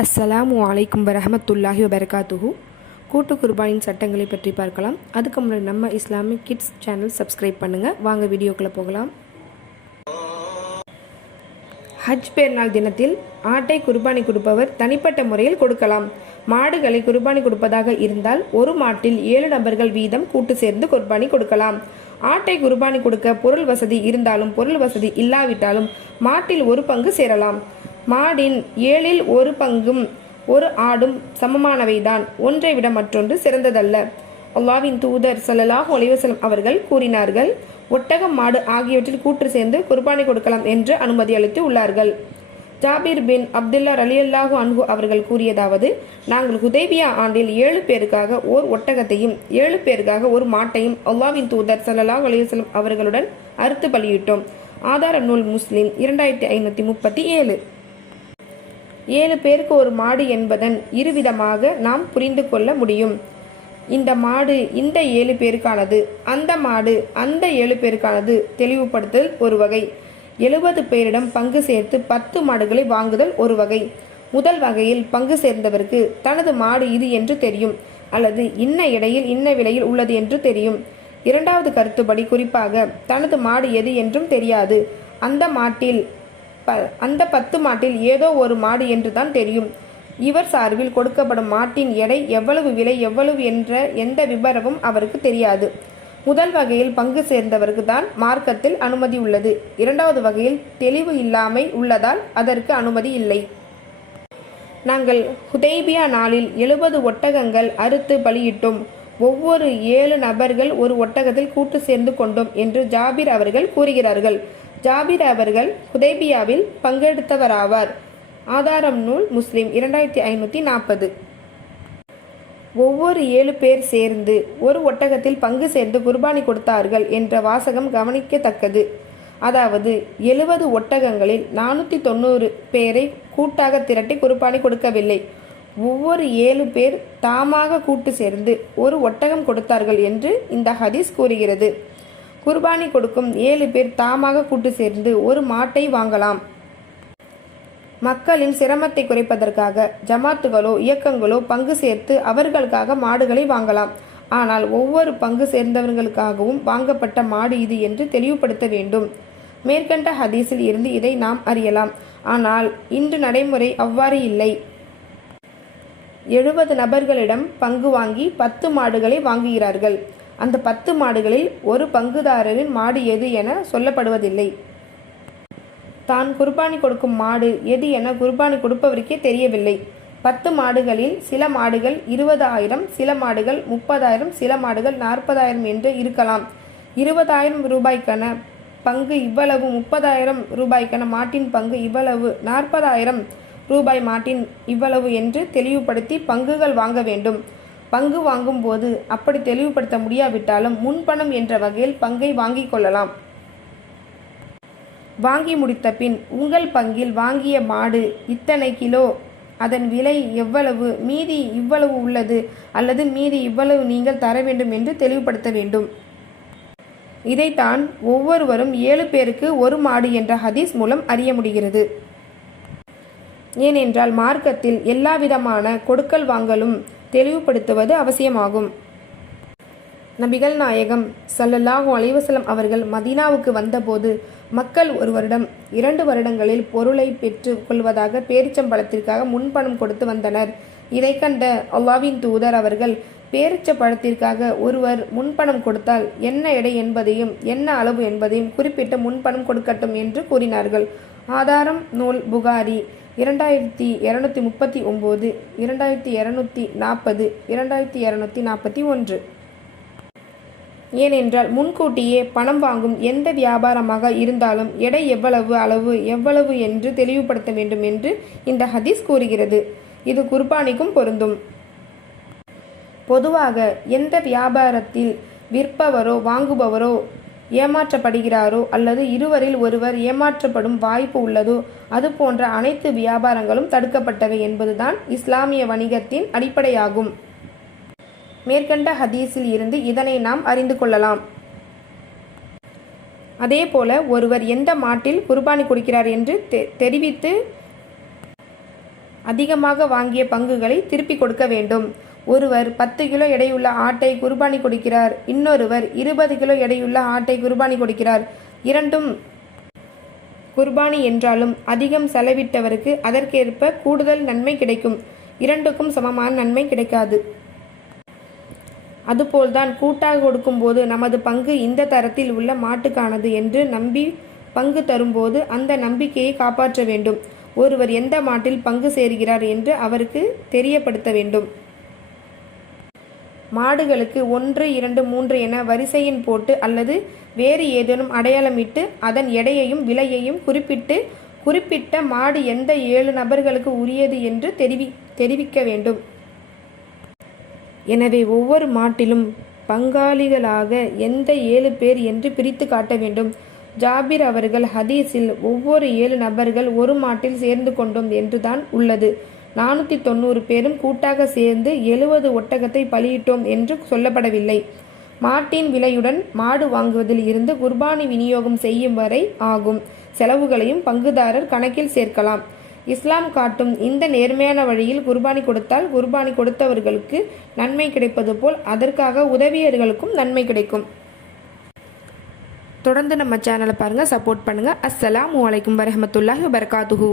அஸ்ஸலாமு அலைக்கும் வரஹமத்துல்லாஹி வபரகாத்துஹு. கூட்டு குர்பானின் சட்டங்களை பற்றி பார்க்கலாம். அதுக்கு முன்னாடி நம்ம இஸ்லாமிக் கிட்ஸ் சேனல் சப்ஸ்கிரைப் பண்ணுங்கள் வாங்க வீடியோக்குள்ளே போகலாம். ஹஜ் பெருநாள் தினத்தில் ஆட்டை குர்பானி கொடுப்பவர் தனிப்பட்ட முறையில் கொடுக்கலாம். மாடுகளை குர்பானி கொடுப்பதாக இருந்தால் ஒரு மாட்டில் ஏழு நபர்கள் வீதம் கூட்டு சேர்ந்து குர்பானி கொடுக்கலாம். ஆட்டை குர்பானி கொடுக்க பொருள் வசதி இருந்தாலும் பொருள் வசதி இல்லாவிட்டாலும் மாட்டில் ஒரு பங்கு சேரலாம். மாடின் ஏழில் ஒரு பங்கும் ஒரு ஆடும் சமமானவைதான். ஒன்றை விட மற்றொன்று சிறந்ததல்ல. அல்லாவின் தூதர் சல்லலாஹ் ஒலிவசலம் அவர்கள் கூறினார்கள் ஒட்டகம் மாடு ஆகியவற்றில் கூற்று சேர்ந்து குர்பானை கொடுக்கலாம் என்று அனுமதி அளித்து உள்ளார்கள். ஜாபீர் பின் அப்துல்லா அலியல்லாஹு அன்ஹு அவர்கள் கூறியதாவது நாங்கள் ஹுதேபியா ஆண்டில் ஏழு பேருக்காக ஓர் ஒட்டகத்தையும் ஏழு பேருக்காக ஒரு மாட்டையும் அல்லாவின் தூதர் ஸல்லல்லாஹு அலிவசலம் அவர்களுடன் அறுத்து பலியிட்டோம். ஆதார நூல் முஸ்லிம் இரண்டாயிரத்தி ஐநூற்றி முப்பத்தி ஏழு. ஏழு பேருக்கு ஒரு மாடு என்பதன் இருவிதமாக நாம் புரிந்து கொள்ள முடியும். இந்த மாடு இந்த ஏழு பேருக்கானது அந்த மாடு அந்த ஏழு பேருக்கானது தெளிவுபடுத்துதல் ஒரு வகை. எழுபது பேரிடம் பங்கு சேர்த்து பத்து மாடுகளை வாங்குதல் ஒரு வகை. முதல் வகையில் பங்கு சேர்ந்தவருக்கு தனது மாடு இது என்று தெரியும் அல்லது இன்ன இடையில் இன்ன விலையில் உள்ளது என்று தெரியும். இரண்டாவது கருத்துப்படி குறிப்பாக தனது மாடு எது என்றும் தெரியாது. அந்த மாட்டில் ப அந்த பத்து மாட்டில் ஏதோ ஒரு மாடு என்று தான் தெரியும். இவர் சார்பில் கொடுக்கப்படும் மாட்டின் எடை எவ்வளவு விலை எவ்வளவு என்ற எந்த விபரமும் அவருக்கு தெரியாது. முதல் வகையில் பங்கு சேர்ந்தவருக்கு தான் மார்க்கத்தில் அனுமதி உள்ளது. இரண்டாவது வகையில் தெளிவு இல்லாமை உள்ளதால் அதற்கு அனுமதி இல்லை. நாங்கள் ஹுதைபியா நாளில் எழுபது ஒட்டகங்கள் அறுத்து பலியிட்டோம். ஒவ்வொரு ஏழு நபர்கள் ஒரு ஒட்டகத்தில் கூட்டு சேர்ந்து கொண்டோம் என்று ஜாபிர் அவர்கள் கூறுகிறார்கள். ஜாபிர் அவர்கள் ஹுதேபியாவில் பங்கெடுத்தவராவார். ஆதாரம் நூல் முஸ்லிம் இரண்டாயிரத்தி ஐநூற்றி நாற்பது. ஒவ்வொரு ஏழு பேர் சேர்ந்து ஒரு ஒட்டகத்தில் பங்கு சேர்ந்து குர்பானி கொடுத்தார்கள் என்ற வாசகம் கவனிக்கத்தக்கது. அதாவது எழுபது ஒட்டகங்களில் நானூற்றி தொண்ணூறு பேரை கூட்டாக திரட்டி குர்பானி கொடுக்கவில்லை. ஒவ்வொரு ஏழு பேர் தாமாக கூட்டு சேர்ந்து ஒரு ஒட்டகம் கொடுத்தார்கள் என்று இந்த ஹதீஸ் கூறுகிறது. குர்பானி கொடுக்கும் ஏழு பேர் தாமாக கூட்டு சேர்ந்து ஒரு மாட்டை வாங்கலாம். மக்களின் சிரமத்தை குறைப்பதற்காக ஜமாத்துகளோ இயக்கங்களோ பங்கு சேர்த்து அவர்களுக்காக மாடுகளை வாங்கலாம். ஆனால் ஒவ்வொரு பங்கு சேர்ந்தவர்களுக்காகவும் வாங்கப்பட்ட மாடு இது என்று தெளிவுபடுத்த வேண்டும். மேற்கண்ட ஹதீஸில் இருந்து இதை நாம் அறியலாம். ஆனால் இன்று நடைமுறை அவ்வாறு இல்லை. எழுபது நபர்களிடம் பங்கு வாங்கி பத்து மாடுகளை வாங்குகிறார்கள். அந்த பத்து மாடுகளில் ஒரு பங்குதாரரின் மாடு எது என சொல்லப்படுவதில்லை. தான் குர்பானி கொடுக்கும் மாடு எது என குர்பானி கொடுப்பவருக்கே தெரியவில்லை. பத்து மாடுகளில் சில மாடுகள் இருபதாயிரம் சில மாடுகள் முப்பதாயிரம் சில மாடுகள் நாற்பதாயிரம் என்று இருக்கலாம். இருபதாயிரம் ரூபாய்க்கான பங்கு இவ்வளவு முப்பதாயிரம் ரூபாய்க்கான மாட்டின் பங்கு இவ்வளவு நாற்பதாயிரம் ரூபாய் மாட்டின் இவ்வளவு என்று தெளிவுபடுத்தி பங்குகள் வாங்க வேண்டும். பங்கு வாங்கும் போது அப்படி தெளிவுபடுத்த முடியாவிட்டாலும் முன்பணம் என்ற வகையில் பங்கை வாங்கிக் கொள்ளலாம். வாங்கி முடித்த பின் உங்கள் பங்கில் வாங்கிய மாடு இத்தனை கிலோ? அதன் விலை எவ்வளவு? மீதி இவ்வளவு உள்ளது அல்லது மீதி இவ்வளவு நீங்கள் தர வேண்டும் என்று தெளிவுபடுத்த வேண்டும். இதைத்தான் ஒவ்வொருவரும் ஏழு பேருக்கு ஒரு மாடு என்ற ஹதீஸ் மூலம் அறிய முடிகிறது. ஏனென்றால் மார்க்கத்தில் எல்லாவிதமான கொடுக்கல் வாங்கலும் தெளிவுபடுத்துவது அவசியமாகும். நபிகள் நாயகம் சல்லல்லாஹு அலைவசலம் அவர்கள் மதீனாவுக்கு வந்தபோது மக்கள் ஒரு வருடம் இரண்டு வருடங்களில் பொருளை பெற்று கொள்வதாக பேரிச்சம்பழத்திற்காக முன்பணம் கொடுத்து வந்தனர். இதை கண்ட அல்லாவின் தூதர் அவர்கள் பேரிச்ச பழத்திற்காக ஒருவர் முன்பணம் கொடுத்தால் என்ன எடை என்பதையும் என்ன அளவு என்பதையும் குறிப்பிட்ட முன்பணம் கொடுக்கட்டும் என்று கூறினார்கள். ஆதாரம் நூல் புகாரி இரண்டாயிரத்தி இரநூத்தி முப்பத்தி ஒம்பது இரண்டாயிரத்தி இரநூத்தி நாற்பது இரண்டாயிரத்தி இரநூத்தி நாற்பத்தி ஒன்று. ஏனென்றால் முன்கூட்டியே பணம் வாங்கும் எந்த வியாபாரமாக இருந்தாலும் எடை எவ்வளவு அளவு எவ்வளவு என்று தெளிவுபடுத்த வேண்டும் என்று இந்த ஹதீஸ் கூறுகிறது. இது குர்பானிக்கும் பொருந்தும். பொதுவாக எந்த வியாபாரத்தில் விற்பவரோ வாங்குபவரோ ஏமாற்றப்படுகிறாரோ அல்லது இருவரில் ஒருவர் ஏமாற்றப்படும் வாய்ப்பு உள்ளதோ அது போன்ற அனைத்து வியாபாரங்களும் தடுக்கப்பட்டவை என்பதுதான் இஸ்லாமிய வணிகத்தின் அடிப்படையாகும். மேற்கண்ட ஹதீஸில் இருந்து இதனை நாம் அறிந்து கொள்ளலாம். அதேபோல ஒருவர் எந்த மாட்டில் குர்பானி கொடுக்கிறார் என்று தெ தெரிவித்து அதிகமாக வாங்கிய பங்குகளை திருப்பி கொடுக்க வேண்டும். ஒருவர் பத்து கிலோ எடையுள்ள ஆட்டை குர்பானி கொடுக்கிறார். இன்னொருவர் இருபது கிலோ எடையுள்ள ஆட்டை குர்பானி கொடுக்கிறார். இரண்டும் குர்பானி என்றாலும் அதிகம் செலவிட்டவருக்கு அதற்கேற்ப கூடுதல் நன்மை கிடைக்கும். இரண்டுக்கும் சமமான நன்மை கிடைக்காது. அதுபோல்தான் கூட்டாக கொடுக்கும்போது நமது பங்கு இந்த தரத்தில் உள்ள மாட்டுக்கானது என்று நம்பி பங்கு தரும்போது அந்த நம்பிக்கையை காப்பாற்ற வேண்டும். ஒருவர் எந்த மாட்டில் பங்கு சேர்கிறார் என்று அவருக்கு தெரியப்படுத்த வேண்டும். மாடுகளுக்கு ஒன்று இரண்டு மூன்று என வரிசையின் போட்டு அல்லது வேறு ஏதேனும் அடையாளமிட்டு அதன் எடையையும் விலையையும் குறிப்பிட்டு குறிப்பிட்ட மாடு எந்த ஏழு நபர்களுக்கு உரியது என்று தெரிவி தெரிவிக்க வேண்டும். எனவே ஒவ்வொரு மாட்டிலும் பங்காளிகளாக எந்த ஏழு பேர் என்று பிரித்து காட்ட வேண்டும். ஜாபிர் அவர்கள் ஹதீஸில் ஒவ்வொரு ஏழு நபர்கள் ஒரு மாட்டில் சேர்ந்து கொண்டோம் என்றுதான் உள்ளது. நானூற்றி தொண்ணூறு பேரும் கூட்டாக சேர்ந்து எழுபது ஒட்டகத்தை பலியிட்டோம் என்று சொல்லப்படவில்லை. மாட்டின் விலையுடன் மாடு வாங்குவதில் இருந்து குர்பானி விநியோகம் செய்யும் வரை ஆகும். செலவுகளையும் பங்குதாரர் கணக்கில் சேர்க்கலாம். இஸ்லாம் காட்டும் இந்த நேர்மையான வழியில் குர்பானி கொடுத்தால் குர்பானி கொடுத்தவர்களுக்கு நன்மை கிடைப்பது போல் அதற்காக உதவியர்களுக்கும் நன்மை கிடைக்கும். தொடர்ந்து நம்ம சேனலை பாருங்கள் சப்போர்ட் பண்ணுங்கள் அஸ்ஸலாமு அலைக்கும் வரஹமத்துல்லாஹி வபரகாத்துஹு.